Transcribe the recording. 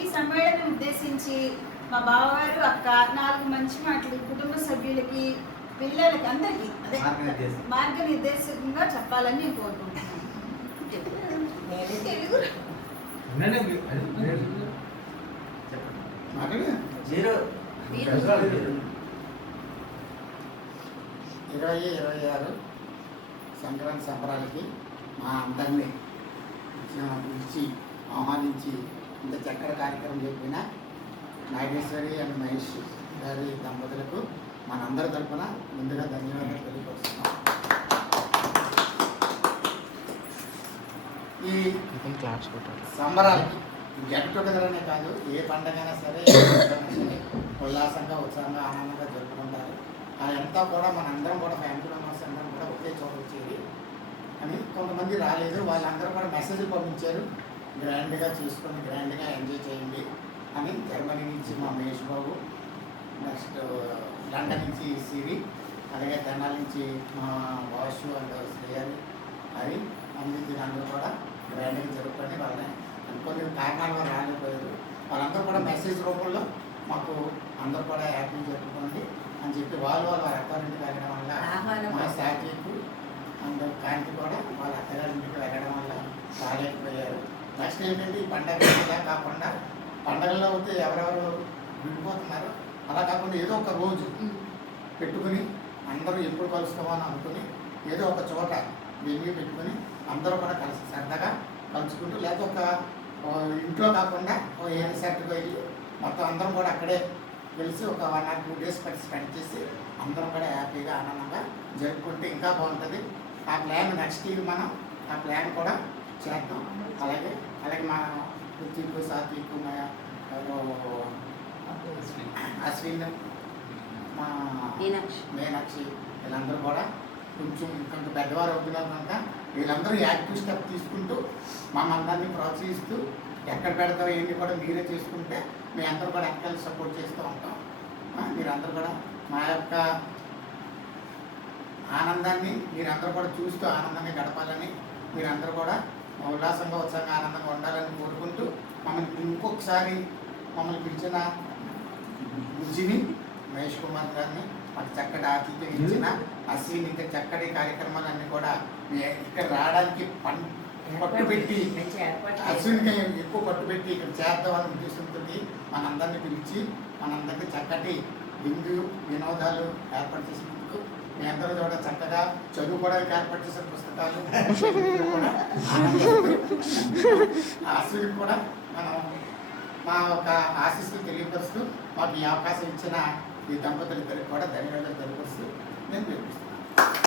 ఈ సమ్మేళనం ఉద్దేశించి మా బావగారు అక్క 4 మంచి మాటలు కుటుంబ సభ్యులకి పిల్లలకి అందరికీ అదే మార్గనిర్దేశకంగా చెప్పాలని నేను కోరుకుంటున్నాను. తెలుగు 2026 సంక్రాంతి సంబరాలకి మా అందరినీ పిలిచి ఆహ్వానించి ఇంత చక్కటి కార్యక్రమం చెప్పిన నాగేశ్వరి అండ్ మహేష్ గారి దంపతులకు మనందరి తరఫున ముందుగా ధన్యవాదాలు తెలియపరుస్తున్నాం. ఈ సంబరాలకి గెట్ టుగెదర్ అనే కాదు, ఏ పండుగైనా సరే ఉల్లాసంగా ఉత్సాహంగా ఆనందంగా జరుపుకుంటారు. అదంతా కూడా మనందరం కూడా ఫ్యామిలీ మెంబర్స్ అందరం కూడా ఒకే చోట వచ్చేది అని కొంతమంది రాలేదు, వాళ్ళందరూ కూడా మెసేజ్లు పంపించారు, గ్రాండ్గా చూసుకొని గ్రాండ్గా ఎంజాయ్ చేయండి అని. జర్మనీ నుంచి మా మహేష్ బాబు, నెక్స్ట్ లండన్ నుంచి సిరి, అలాగే తెనాల నుంచి మా వాషు అండ్ శ్రేయారి అది అందరికీ అందరూ కూడా గ్రాండ్గా జరుపుకొని వాళ్ళని కొన్ని కారణాల వల్ల రాలేకపోయారు. వాళ్ళందరూ కూడా మెసేజ్ రూపంలో మాకు అందరూ కూడా హ్యాపీ జరుపుకోండి అని చెప్పి వాళ్ళ అత్తారింటికి వెళ్ళడం వల్ల మా సాత్వికు అండ్ కాంతి కూడా వాళ్ళ అత్తగారింటికి వెళ్ళడం వల్ల రాలేకపోయారు. నెక్స్ట్ ఏంటంటే ఈ పండగ ఇలా కాకుండా పండగల్లో అయితే ఎవరెవరు విడిపోతున్నారు, అలా కాకుండా ఏదో ఒక రోజు పెట్టుకుని అందరూ ఎప్పుడు కలుస్తామో అని అనుకుని ఏదో ఒక చోట వెన్యూ పెట్టుకుని అందరూ కూడా కలిసి సరదాగా కలుసుకుంటూ, లేకపోతే ఒక ఇంట్లో కాకుండా ఒక ఏడు సెట్కి వెళ్ళి మొత్తం అందరం కూడా అక్కడే కలిసి ఒక 1 or 2 days స్పెండ్ చేసి అందరం కూడా హ్యాపీగా ఆనందంగా జరుపుకుంటే ఇంకా బాగుంటుంది. ఆ ప్లాన్ నెక్స్ట్ ఇయర్ మనం ఆ ప్లాన్ కూడా చేద్దాం. అలాగే మా రుచికు సాత్వికు అశ్విన్ మా మీనాక్షి వీళ్ళందరూ కూడా కొంచెం ఇంకొంత పెద్దవారు అవుతున్నారు కనుక వీళ్ళందరూ యాక్టివ్ స్టెప్ తీసుకుంటూ మా అందరినీ ప్రోత్సహిస్తూ ఎక్కడ పెడతాం ఏంటి కూడా మీరే చేసుకుంటే మీ అందరూ కూడా ఎక్కడ సపోర్ట్ చేస్తూ ఉంటాం. మీరందరూ కూడా మా యొక్క ఆనందాన్ని మీరందరూ కూడా చూస్తూ ఆనందంగా గడపాలని, మీరందరూ కూడా ఉల్లాసంగా ఉత్సాహంగా ఆనందంగా ఉండాలని కోరుకుంటూ మమ్మల్ని ఇంకొకసారి మమ్మల్ని పిలిచిన బుజ్జిని మహేష్ కుమార్ గారిని మాకు చక్కటి ఆతిథ్యం ఇచ్చిన అశ్విన్ ఇంకా చక్కటి కార్యక్రమాలన్నీ కూడా ఇక్కడ రావడానికి పట్టుబెట్టి అశ్విన్కి ఎక్కువ పట్టుబెట్టి ఇక్కడ చేద్దామని ఉద్దేశంతో మనందరినీ పిలిచి మనందరికీ చక్కటి విందు వినోదాలు ఏర్పాటు చేసినందుకు మీ అందరూ కూడా చక్కగా చదువుకోవడానికి ఏర్పాటు చేసిన పుస్తకాలు అశ్విన్ కూడా మనం మా ఒక ఆశీస్సులు తెలియపరుస్తూ మాకు ఈ అవకాశం ఇచ్చిన ఈ దంపతులిద్దరికి కూడా ధన్యవాదాలు.